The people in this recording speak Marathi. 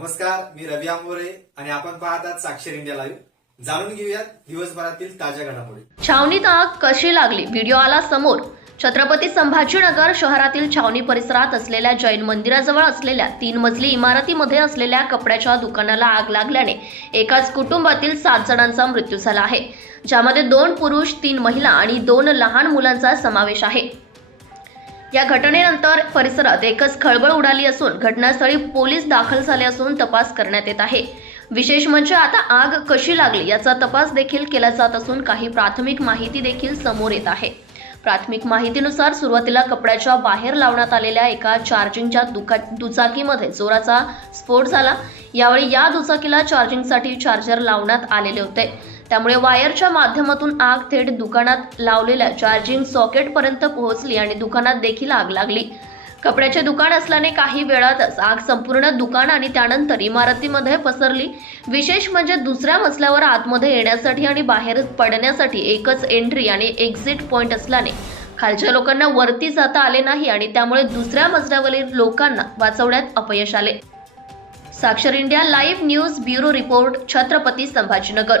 नमस्कार मी रवी आंबोरे आणि आपण पाहतात साक्षर इंडिया लाईव्ह. जाणून घेऊयात दिवसभरातील ताज्या घडामोडी. छावणीत आग कशी लागली? व्हिडिओ आला समोर. छत्रपती संभाजीनगर शहरातील छावणी परिसरात असलेल्या जैन मंदिराजवळ असलेल्या तीन मजली इमारतीमध्ये असलेल्या कपड्याच्या दुकानाला आग लागल्याने एकाच कुटुंबातील सात जणांचा मृत्यू झाला आहे. ज्यामध्ये दोन पुरुष तीन महिला आणि दोन लहान मुलांचा समावेश आहे. या घटनेनंतर परिसरात एकच खळबळ उडाली असून घटनास्थळी पोलीस दाखल झाले असून तपास करण्यात येत आहे. विशेष म्हणजे आता आग कशी लागली याचा तपास देखील केला जात असून काही प्राथमिक माहिती देखील समोर येत आहे. प्राथमिक माहितीनुसार सुरुवातीला कपड्याच्या बाहेर लावण्यात आलेल्या एका चार्जिंगच्या दुका दुचाकीमध्ये जोराचा स्फोट झाला. यावेळी या दुचाकीला चार्जिंगसाठी चार्जर लावण्यात आलेले होते. त्यामुळे वायरच्या माध्यमातून आग थेट दुकानात लावलेल्या चार्जिंग सॉकेटपर्यंत पोहोचली आणि दुकानात देखील आग लागली. कपड्याचे दुकान असल्याने काही वेळातच आग संपूर्ण दुकान आणि त्यानंतर इमारतीमध्ये पसरली. विशेष म्हणजे दुसऱ्या मजल्यावर आतमध्ये येण्यासाठी आणि बाहेर पडण्यासाठी एकच एंट्री आणि एक्झिट पॉईंट असल्याने खालच्या लोकांना वरती जाता आले नाही आणि त्यामुळे दुसऱ्या मजल्यावरील लोकांना वाचवण्यात अपयश आले. Sakshar India live news bureau report Chhatrapati Sambhajinagar.